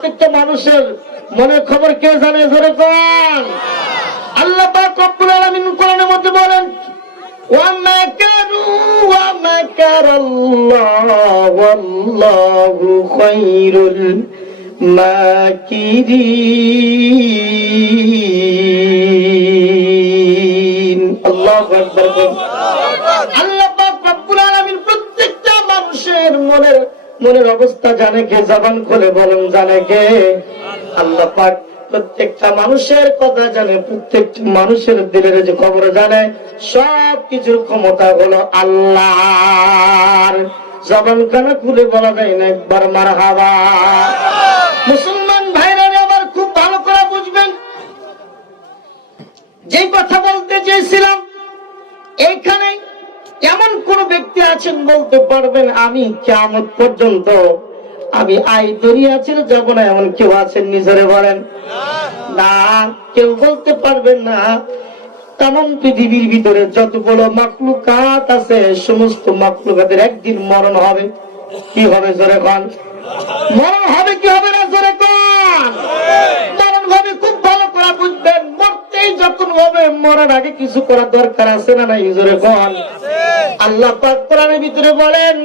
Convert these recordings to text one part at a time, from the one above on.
প্রত্যেকটা মানুষের মনের খবর কে জানে কোন আল্লাহ পাক রব্বুল আলামিন কোরআনের মধ্যে বলেন ওয়ামা কারু ওয়ামা কারাল্লাহ ওয়াল্লাহু খায়রুল মাকিরিন। আল্লাহু আকবার। আল্লাহ পাক রব্বুল আলামিন প্রত্যেকটা মানুষের মনের মনের অবস্থা জানে কে, জবান খুলে বলেন জানে কে? আল্লাহ পাক প্রত্যেকটা মানুষের কথা জানে প্রত্যেকটা মানুষের দিলের যে খবর জানে সব কিছুর ক্ষমতা হলো আল্লাহর। জবান কানা খুলে বলা যায় না, একবার মার হাওয়া মুসলমান ভাইরা আবার খুব ভালো করে বুঝবেন। যে কথা বলতে চেয়েছিলাম, এইখানে এমন কোন ব্যক্তি আছেন বলতে পারবেন, আমি কেমন পর্যন্ত আমি আই দরিয়া ছেড়ে যাব না। এমন কেউ আছেন নিজরে বলেন। না, কেউ বলতে পারবেন না। তাম পৃথিবীর ভিতরে যতগুলো মাকলুকাত আছে, সমস্ত মাকলুকাতের একদিন মরণ হবে। কি হবে? জোরে কন মরণ হবে কি হবে না? জোরে কন মরার আগে কিছু করার দরকার আছে না নাই, জোরে কোন আল্লাহ পাক কোরআনের ভিতরে বলেন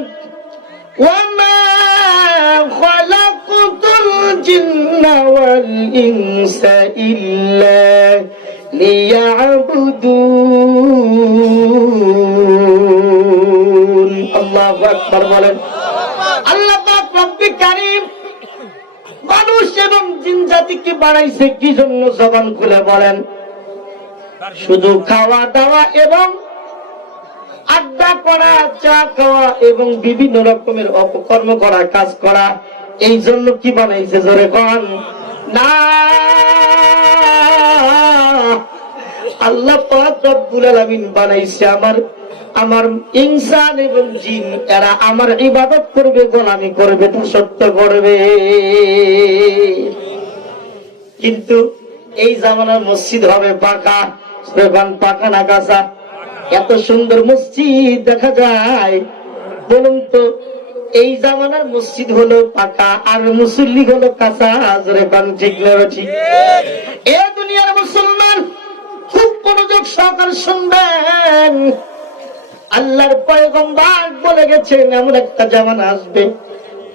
আল্লাহ মানুষ এবং জিন জাতিকে বানাইছে, কি জন্য জবান খুলে বলেন? শুধু খাওয়া দাওয়া এবং আড্ডা করা চা খাওয়া এবং বিভিন্ন রকমের অপকর্ম করা, কাজ করা, এই জন্য কি বানাইছে জোরে কন? না। আল্লাহ পাক রব্বুল বানাইছে আমার আমার ইনসান এবং জিন, এরা আমার ইবাদত করবে, গোলামি করবে সত্য করবে। কিন্তু এই জামানার মসজিদ হবে পাকা। এখন পাকা না কাঁচা এত সুন্দর মসজিদ দেখা যায়। বলুন তো, এই জামানার মসজিদ হলো পাকা, আর মুসল্লি হলো কাঁচা। বলে গেছেন, এমন একটা জামানা আসবে।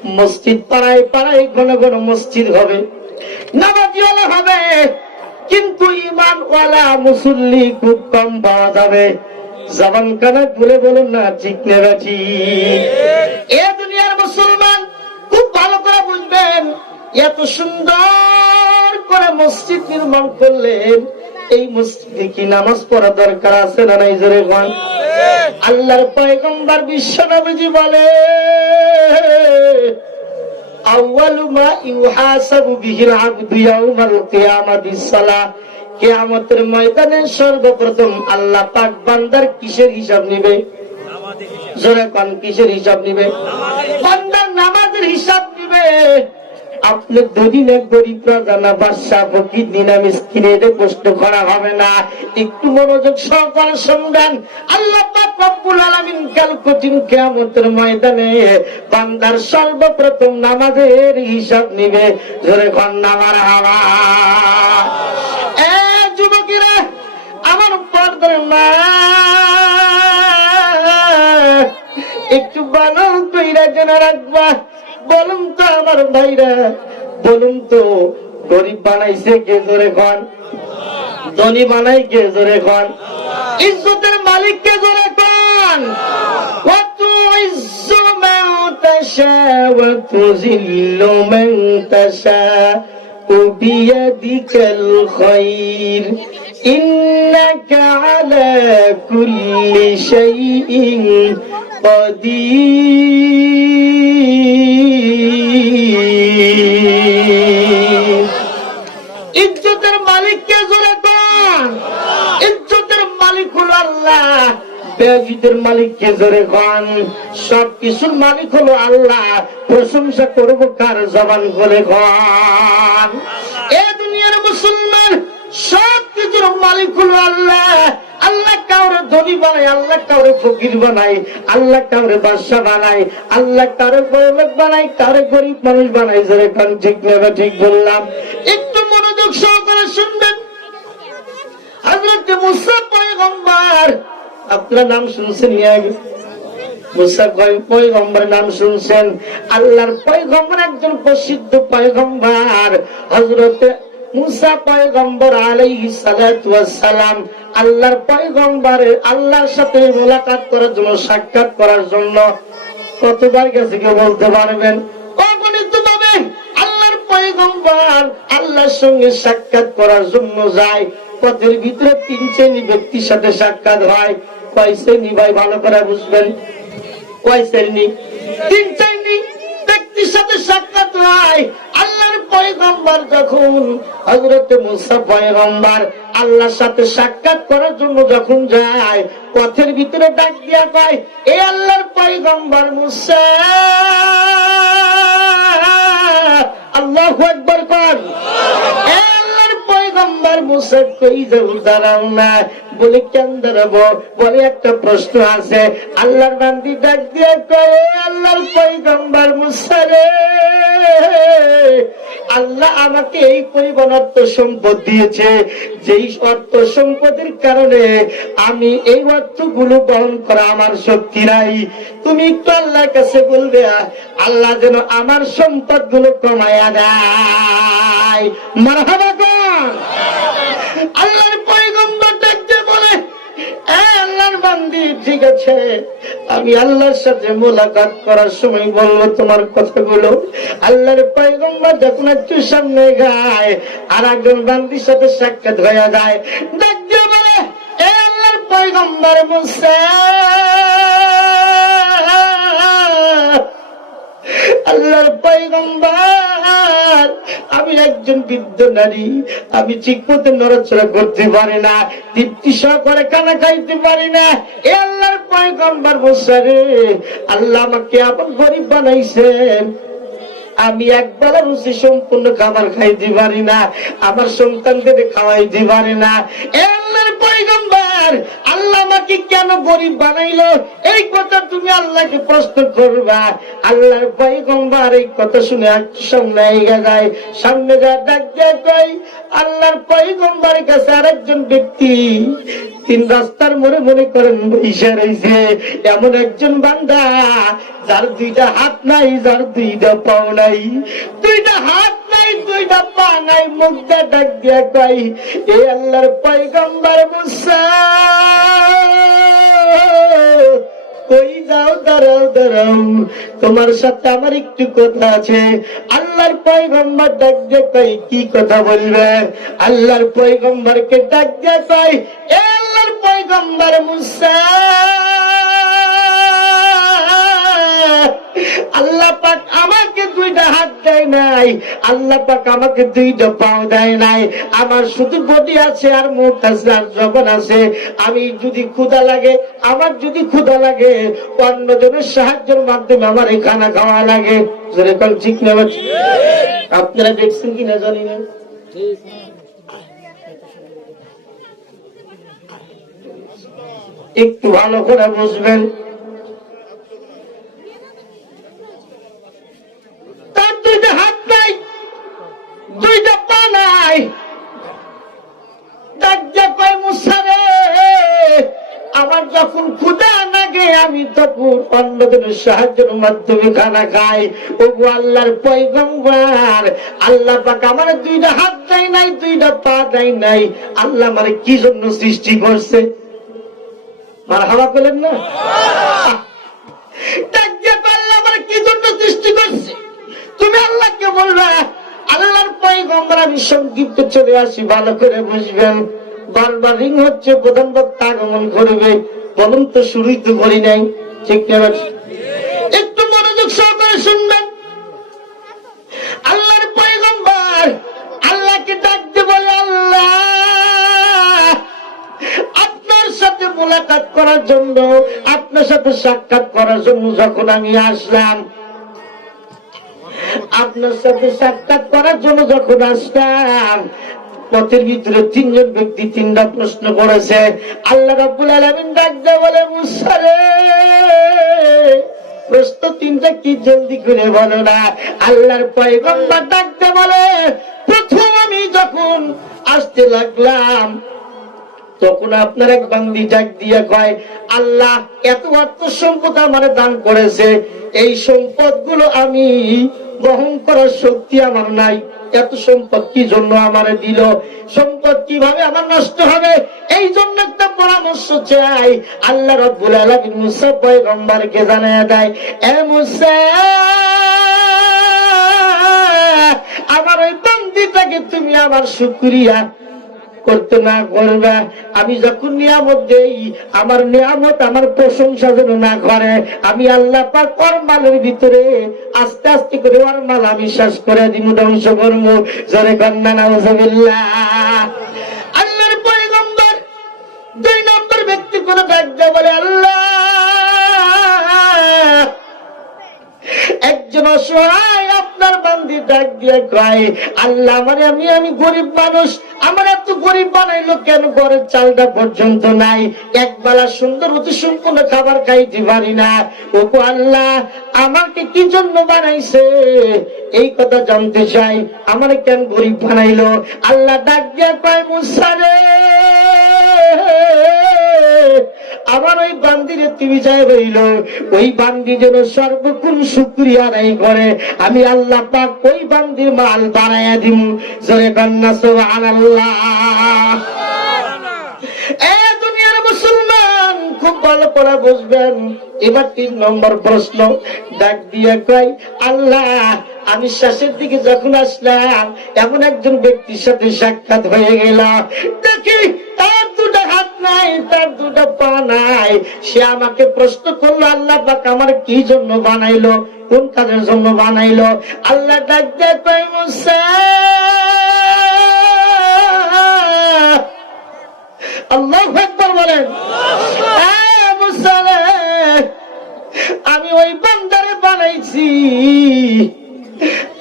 মসজিদ পাড়ায় পাড়ায় ঘন ঘন মসজিদ হবে। নামাজিওয়ালা হবে। কিন্তু ইমানওয়ালা মুসল্লি খুব কম পাওয়া যাবে। জবান কানা বলে বলুন না, ঠিক নেবে এ দুনিয়ার মুসলমান খুব ভালো করে বুঝবেন, এত সুন্দর করে মসজিদ নির্মাণ করলেন। এই মসজিদে কি নামাজ পড়া দরকার আছে না নাই, জোরে গান আল্লাহর পয়গম্বর বিশ্বনবীজি বলে আউয়ালু মা ইউহাসাবু বিহিল আবদু ইয়াউমাল কিয়ামাতি সালাহ কিয়ামতের ময়দানে সর্বপ্রথম আল্লাহ পাক বান্দার কিসের হিসাব নিবে? জোরে কোন কিসের হিসাব নিবে? বান্দার নামাজের হিসাব নিবে। আপনি দুদিনে গরিব রাজানা বাদশাহ ফকির নিরামিষ কিনে এটা করা হবে না। একটু মনোযোগ সহকারে শুনবেন। আল্লাহ সর্বপ্রথম নামাজের হিসাব নিবে। যুবকেরা, আমার পর্দার একটু ভালো কইরা জানা রাখবা বলুন তো আমার ভাইরা বলুন তো গরিব বানাইছে কে জোরে খান ধনী বানাই কে জোরে খান ইজ্জতের মালিক কে জোরে খান وتعز من تشاء وتذل من تشاء بيدك الخير إنك على كل شيء قدير ইজ্জতের মালিককে জোরে কন? ইজ্জতের মালিক হলো আল্লাহ। বেজিদের মালিককে জোরে কন? সব কিছুর মালিক হলো আল্লাহ। প্রশংসা করব কার জবান বলে কন? এ দুনিয়ার মুসলমান সব কিছুর মালিক হলো আল্লাহ। আল্লাহ কাউরে ধনী বানায়, আল্লাহ কাউরে ফকির বানায়, আল্লাহ কাউরে বাদশা বানায়, আল্লাহ কাউরে বড়লোক বানায়, কাউরে গরিব মানুষ বানায়। যারা কান, ঠিক নেবে ঠিক বললাম? আল্লাহর পয়গম্বর, আল্লাহর সাথে মোলাকাত করার জন্য, সাক্ষাৎ করার জন্য কতবার গেছে কেউ বলতে পারবেন? অগণিত ভাবে আল্লাহর পয়গম্বর আল্লাহর সঙ্গে সাক্ষাৎ করার জন্য যায়। পথের ভিতরে তিন শ্রেণি ব্যক্তির সাথে সাক্ষাৎ হয়। কয় শ্রেণি ভাই, ভালো করে বুঝবেন। কয় শ্রেণি? তিন শ্রেণি ব্যক্তির সাথে সাক্ষাৎ হয়। আল্লাহর পয়গম্বর যখন হজরত মুসা পয়গম্বর আল্লাহর সাথে সাক্ষাৎ করার জন্য যখন যায়, পথের ভিতরে ডাক দিয়া পায় এ আল্লাহর পয়গম্বর মুসা, আল্লাহ একবার কর এ আল্লাহর পয়গম্বর বলে কেন বলে একটা প্রশ্ন আছে আল্লাহর বান্দি ডাক দিয়ে কয়ে আল্লাহর পয়গম্বর মুসা রে আল্লাহ আমাকে এই পরিমাণ অর্থ সম্পদ দিয়েছে, যেই অর্থ সম্পদের কারণে আমি এই অর্থগুলো বহন করা আমার শক্তি নাই। তুমি একটু আল্লাহর কাছে বলবে, আল্লাহ যেন আমার সম্পদগুলো কমায়া দেয় মারহাবা আল্লাহর পয়গম্বর দেখতে বলে, "এ আল্লাহর বান্দি, ঠিক আছে। আমি আল্লাহর সাথে মোলাকাত করার সময় বলব তোমার কথাগুলো। আল্লাহর পয়গম্বর যখন একটু সামনে গায় আর একজন বান্দির সাথে সাক্ষাৎ হয়ে যায় দেখ বলে আল্লাহর পয়গম্বর মুসা আল্লাহর পয়গম্বর। আমি একজন বৃদ্ধ নারী, আমি ঠিক মতো নড়াচড়া করতে পারি না, তৃপ্তি সহকারে খানা খাইতে পারি না। এ আল্লাহর পয়গম্বর বসারে আল্লাহ আমাকে আপন গরিব বানাইছেন, আমি একবেলা রুচি সম্পূর্ণ খাবার খাইতে পারি না, আমার সন্তানদের খাওয়াইতে পারি না। আল্লাহ আমাকে কেন গরিব বানাইলো? এই কথা তুমি আল্লাহকে প্রশ্ন করবা। আল্লাহর পয়গম্বর এই কথা শুনে সামনে যায়? সামনে যা ডাক দিয়ে কই আল্লাহর পয়গম্বরের কাছে আরেকজন ব্যক্তি তিন রাস্তার মনে মনে করেন বৈশা রয়েছে। এমন একজন বান্দা যার দুইটা হাত নাই, যার দুইটা পাও নাই। দুইটা হাত তোমার সাথে আমার একটু কথা আছে। আল্লাহর পয়গম্বর ডাক তাই কি কথা বলবে? আল্লাহর পয়গম্বরকে ডাক দিয়ে কই? এ আল্লাহর পয়গম্বর মুসা। আল্লাহ পাক আমাকে দুইটা হাত দেয় নাই। আল্লাহ পাক আমাকে দুইটা পাও দেয় নাই। আমার শুধু আছে আর মুখ আছে আর আছে। আমি যদি ক্ষুধা লাগে, আমার যদি ক্ষুধা লাগে, অন্যজনের সাহায্যের মাধ্যমে আমার এই খানা খাওয়া লাগে। ঠিক না? আপনারা দেখছেন কিনা জানি না। একটু ভালো করে বুঝবেন। অন্যদের সাহায্যের মাধ্যমে খানা আল্লাহর পয়গম্বর, আল্লাহ পাক আমার দুইটা হাত দেয় নাই, দুইটা পা দেয় নাই। আল্লাহ কি জন্য সৃষ্টি করছে? মার হাওয়া পেলেন না বলবে, আল্লাহর আমি সংক্ষিপ্ত চলে আসি, ভালো করে বুঝবেন। বারবার রিং হচ্ছে, প্রধান বক্তা আগমন করবে। বলুন তো, শুরুই তো করি নাই। ঠিক না মোলাকাত করার জন্য, আপনার সাথে সাক্ষাৎ করার জন্য যখন আমি আসলাম, আপনার সাথে সাক্ষাৎ করার জন্য যখন আসলাম, পথের ভিতরে তিনজন ব্যক্তি তিনটা প্রশ্ন করেছে, আল্লাহ রাব্বুল আলামিন ডাক বলে মুসারে প্রশ্ন তিনটা কি জলদি করে বলো না? আল্লাহর পয়গম্বর ডাকতে বলে, প্রথম আমি যখন আসতে লাগলাম তখন আপনার এক বান্দি ডাক দিয়ে কয়, আল্লাহ, এত অর্থ সম্পদ আমার দান করেছে। এই সম্পদগুলো আমি গ্রহণ করার শক্তি আমার নাই। এত সম্পদ কি জন্য আমার দিল? সম্পদ কীভাবে আমার নষ্ট হবে? এই জন্য একটা পরামর্শ চাই। আল্লাহ রব্বুল আলামিন মুসা পয়গম্বরকে জানায় দেয়, এ মুসা, আমার ওই বান্দিটাকে তুমি আমার শুকরিয়া করতে না করবে, আমি যখন নিয়ামত দেই, আমার নিয়ামত, আমার প্রশংসা যেন না করে, আমি আল্লাহ পাক ওর মালের ভিতরে আস্তে আস্তে করে ওর মাল আমি শেষ করে দিব, ধ্বংস করব। জোরে কন্যা নাউজুবিল্লাহ। আল্লাহর পয়গম্বর, দুই নম্বর ব্যক্তি কোন ডাকতে বলে আল্লাহ। একজন অসহায় আপনার বান্দি ডাক দিয়ে কয়, আল্লাহ মানে আমি আমি গরিব মানুষ। আমার এত গরিব বানাইলো কেন? ঘরের চালটা পর্যন্ত নাই। এক বেলা সুন্দর, অতি সম্পূর্ণ খাবার খাইতে পারি না। ওপো আল্লাহ, আমাকে কি জন্য বানাইছে? এই কথা জানতে চাই, আমার কেন গরিব বানাইলো? আল্লাহ ডাক দিয়ে কয় মুসারে আমার ওই তুমি যাই ওই বান্দি যেন সর্বক্ষণ শুক্রিয়া করে, আমি আল্লাহ পাক ওই বান্দির মাল বানাইয়া দিম। জোরে খুব ভালো করে বুঝবেন। এবার তিন নম্বর প্রশ্ন, ডাক দিয়ে কয়, আল্লাহ, আমি শেষের দিকে যখন আসলাম, এমন একজন ব্যক্তির সাথে সাক্ষাৎ হয়ে গেল। দেখি, তার দুটা হাত নাই তার দুটা পা নাই। সে আমাকে প্রশ্ন করল আল্লাহ পাক আমার কি জন্য বানাইলো? কোন কাজের জন্য বানাইলো? আল্লাহ আল্লাহ একবার বলেন হ্যাঁ, আমি ওই বান্দারে বানাইছি।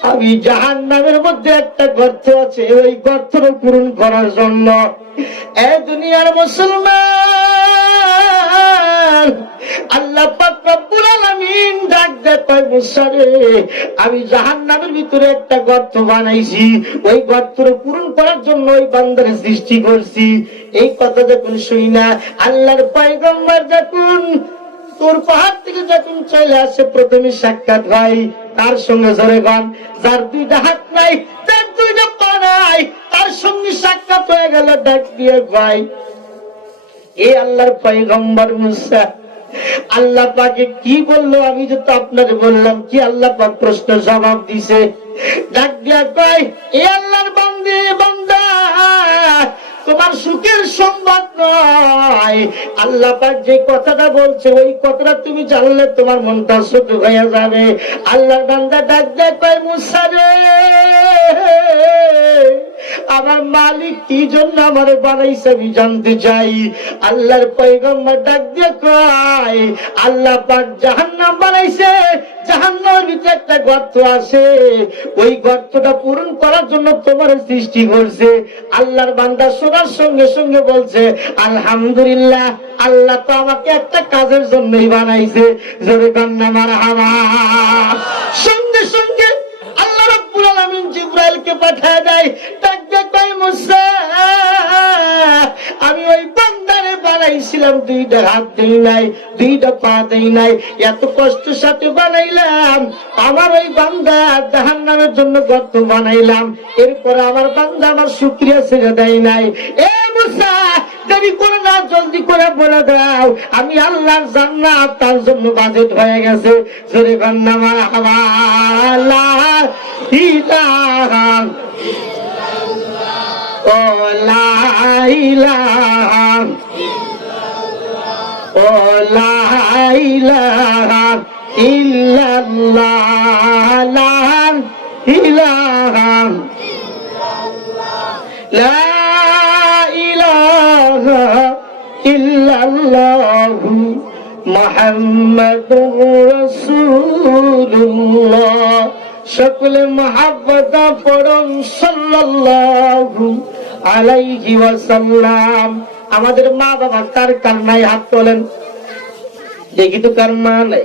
আমি জাহান নামের মধ্যে একটা গর্ত আছে, ওই গর্তর পূরণ করার জন্য। এ দুনিয়ার মুসলমান, আল্লাহ আমি জাহান নামের ভিতরে একটা গর্ত বানাইছি, ওই গর্তর পূরণ করার জন্য ওই বান্দারে সৃষ্টি করছি। এই কথা যখন শুই না, আল্লাহর পয়গম্বর যখন তোর পাহাড় থেকে যখন চলে আসে, প্রথমে সাক্ষাৎ হয় তার সঙ্গে জোরে গান। যার দুইটা হাত নাই তার দুইটা পা নাই, তার সঙ্গে সাক্ষাৎ হয়ে গেল ডাক দিয়ে ভাই। এ আল্লাহর পয়গম্বর মুসা, আল্লাহ পাকে কি বলল আমি যে তো আপনার বললাম, কি আল্লাহ পাক প্রশ্ন জবাব দিছে? ডাক দিয়া কয়, এ আল্লাহর বান্দে, বান্দা তোমার সুখের সংবাদ নয় আল্লাহ যে কথাটা বলছে, ওই কথাটা তুমি জানলে তোমার মনটা সুখ হয়ে যাবে। আল্লাহ বান্দা ডাক দেয়, কয় আমার মালিক কি জন্য আমার বানাইছে আমি জানতে চাই। আল্লাহর পয়গম্বর ডাক দিয়ে কয়, আল্লাহ পাক জাহান্নাম বানাইছে, জাহান্নামের ভিতরে একটা গর্ত আছে। ওই গর্তটা পূরণ করার জন্য তোমার সৃষ্টি করছে। আল্লাহর বান্দা শোনার সঙ্গে সঙ্গে বলছে, আলহামদুলিল্লাহ, আল্লাহ তো আমাকে একটা কাজের জন্যই বানাইছে। জোরে কান্না মার সঙ্গে সঙ্গে পাঠায় দেয়। মুসা, আমি ওই বানাইছিলাম, দুইটা হাত দেই নাই, দুইটা পা দেই নাই। এত কষ্ট সাথে বানাইলাম, আমার ওই বান্দা জাহান্নামের জন্য গর্ত বানাইলাম। এরপর আমার বান্দা আমার শুক্রিয়া ছেড়ে দেয় নাই। এ মুসা দেরি করে না, জলদি করে বলে দাও। আমি আল্লাহর জান্নাত, তার জন্য বাজেট হয়ে গেছে। জোরে হাওয়ালা লা লা ইল্লাল্লাহু মোহাম্মদুর রাসূলুল্লাহ। সকলে মহাব্বতা পড়ুন সাল্লাল্লাহু আলাইহি ওয়াসাল্লাম। আমাদের মা বাবা কার কান্নায় হাত তোলেন? দেখি তো কার মা নাই।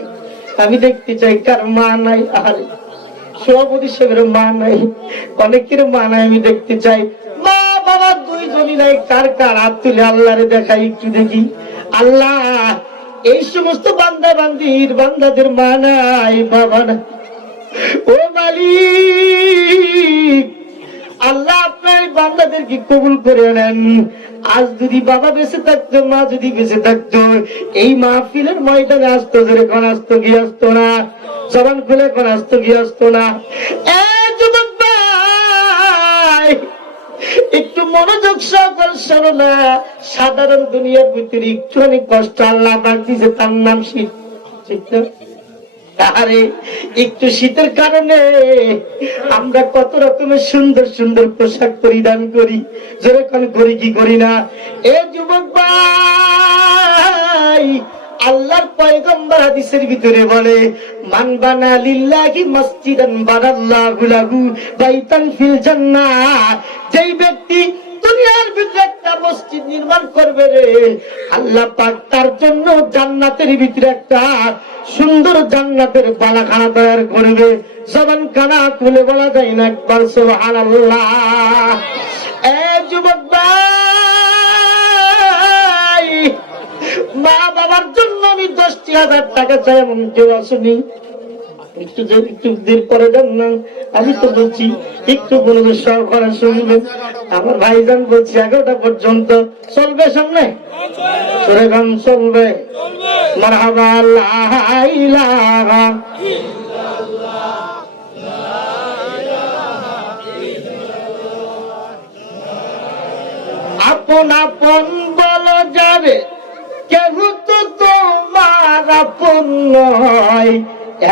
আমি দেখতে চাই কার মা নাই। আর, সভাপতি সাহেবের মা নাই। অনেকের মা নাই, আমি দেখতে চাই। বাবা দুইজনই নাই, কার কার হাত তুলে দেখাই একটু দেখি। আল্লাহ, এই সমস্ত বান্দা বান্দির বান্দাদের মা বাবা নাই ও মালিক, আল্লাহ আপনার বান্দাদেরকে কবুল করে নেন। আজ যদি বাবা বেঁচে থাকতো, মা যদি বেঁচে থাকতো, এই মাহফিলের ময়দানে আসতো, ধরে কোন আসতো কি আসতো না, জবান খুলে কোন আসতো কি আসতো না। একটু মনোযোগ সহকার শোনো না। সাধারণ দুনিয়ার ভিতরে একটু অনেক কষ্ট আল্লাহ পাক তার নাম শীত। আরে, একটু শীতের কারণে আমরা কত রকমের সুন্দর সুন্দর পোশাক পরিধান করি। যেরকম করি কি করি না? এ যুবক ভাই! আল্লাহর পয়গম্বর হাদিসের ভিতরে বলে, মান বানা লিল্লাহি মসজিদান বানাল্লাহু লাহু বাইতান ফিল জান্নাহ। যেই ব্যক্তি দুনিয়ার ভিতরে একটা মসজিদ নির্মাণ করবে রে, আল্লাহ পাক তার জন্য জান্নাতের ভিতরে একটা সুন্দর জান্নাতের বালাখানা তৈরি করবে। জবান কানা তুলে বলা যায় না একবার, সুবহানাল্লাহ। এ যুবক মা বাবার জন্য আমি দশটি হাজার টাকা চাই, এমন কেউ আসেনি। একটু যে একটু দিন পরে যান না। আমি তো বলছি, একটু মনোযোগ সহকারে শুনবেন। আমার ভাই ভাইজান বলছি, এগারোটা পর্যন্ত চলবে সামনে? চলে গান চলবে। আপন আপন বল যাবে। তোমার আপন নয়,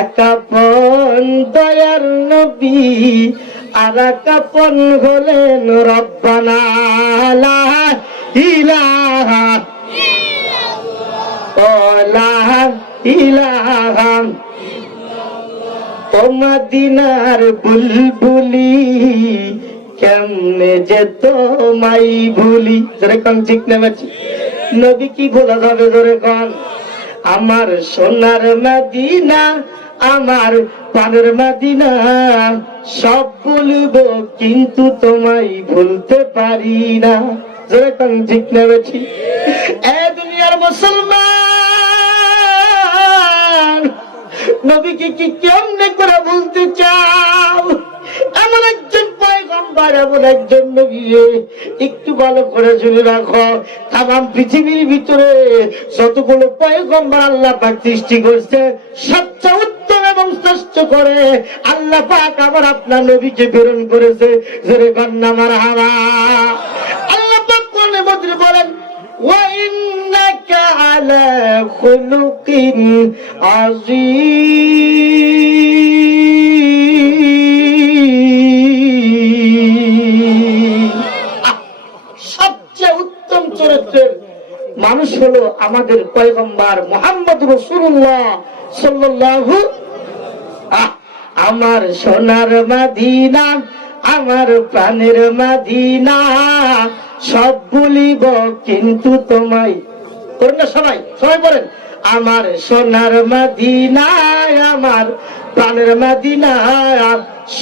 এক আপন দয়ার নবী, আর এক আপন হলেন রব্বানা ইলাহা বুলবুলি, কেমনে যে তোমাই ভুলি। ধরে কন, ঠিক নেমেছি নবী কি ভোলা যাবে ধরে কন? আমার সোনার মদিনা, আমার পানের মদিনা, সব বলব কিন্তু তোমায় ভুলতে পারি না। ধরে কন, ঠিক নেমেছি এ দুনিয়ার মুসলমান, নবীকে কি কেমনে করে বলতে চাও? এমন একজন পয়গম্বর এমন একজন নবী একটু ভালো করে শুনে রাখো তাম পৃথিবীর ভিতরে যতগুলো পয়গম্বর আল্লাহ পাক সৃষ্টি করছে সবচেয়ে উত্তম এবং শ্রেষ্ঠ করে আল্লাহ পাক আবার আপনার নবীকে প্রেরণ করেছে জোরে কন্যা মার হাওয়া আল্লাহ পাক কোন মধ্যে বলেন وإنك على خلق عظيم মানুষ হলো আমাদের পয়গম্বর মোহাম্মদ রসুল্লাহ সাল্লাল্লাহু আহ, আমার সোনার মাদিনা আমার প্রাণের মাদিনা সব বলিব কিন্তু তোমায়। করেন না সবাই সবাই বলেন আমার সোনার মাদিনায় আমার প্রাণের মাদিনা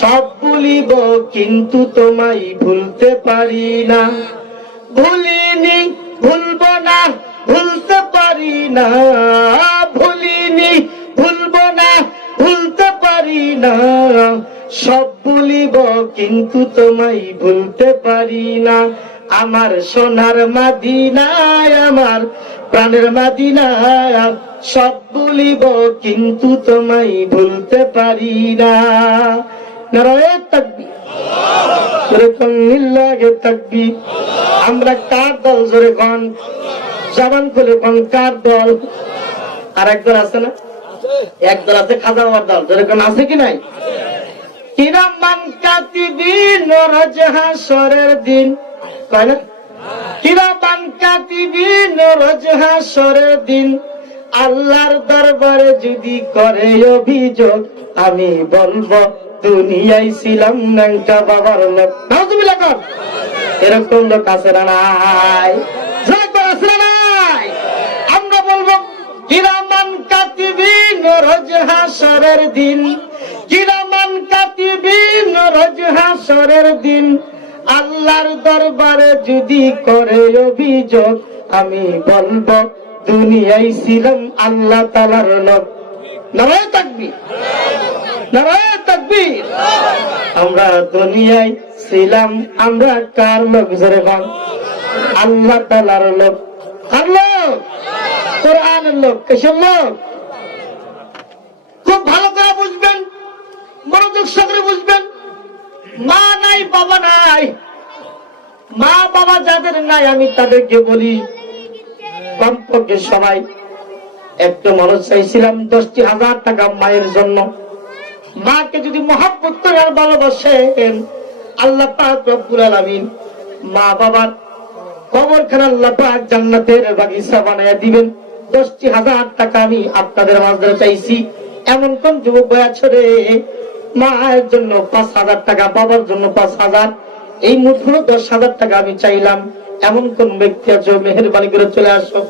সব বলিব কিন্তু তোমায়। ভুলতে পারি না। ভুলিনি ভুলবো না ভুলতে পারি না, ভুলিনি। ভুলবো না ভুলতে পারি না, সব ভুলিব কিন্তু তোমায় ভুলতে পারি না। আমার সোনার মাদিনায়, আমার প্রাণের মাদিনায় সব ভুলিব কিন্তু তোমায় ভুলতে পারি না। নারায়ে তাকবীর। জোরে কোন নিল্লাগে থাকবি আমরা কার দল জোরে কোন? জবান খুলে কোন, কার দল? আর একদল আছে না? একদল আছে, খাজা বাবার দল। জোরে কোন, আছে কি নাই? দিন আল্লাহর দরবারে যদি করে অভিযোগ, আমি বলব, দুনিয়ায় ছিলাম নাঙ্কা বাবার লোক। কর। এরকম লোক আছে না নাই। নাই। আমরা বলব, কিরামান কাতিবিন রোজ হাসরের দিন। কিরামান কাতিবিন রোজ হাসরের দিন। আল্লাহর দরবারে যদি করে অভিযোগ, আমি বলব, দুনিয়ায় ছিলাম আল্লাহ তালার লোক। নারায় থাকবি নারায় থাকবি আমরা দুনিয়ায় ছিলাম আমরা কার লোক জোরে বান আল্লাহ তালার লোক। কার লোক? কোরআনের লোক। কিসের লোক? খুব ভালো করে বুঝবেন, মনোযোগ সহকারে বুঝবেন। মা নাই, বাবা নাই। মা, বাবা যাদের নাই, আমি তাদেরকে বলি, কমপক্ষে সবাই। একটু মানুষ চাইছিলাম, দশটি হাজার টাকা মায়ের জন্য। মাকে যদি মহাব্বত আর ভালোবাসেন আল্লাহ পাক রব্বুল আলামিন মা বাবার কবরখানা আল্লাহ পাক জান্নাতের বাগিচা বানায়া দিবেন। দশটি হাজার টাকা আমি আপনাদের মাঝে চাইছি। এমন কোন যুবক ভাই আছে রে? মায়ের জন্য পাঁচ হাজার টাকা, বাবার জন্য পাঁচ হাজার। এই মুঠো দশ হাজার টাকা আমি চাইলাম। এমন কোন ব্যক্তি আছে? মেহরবানি করে চলে আসো।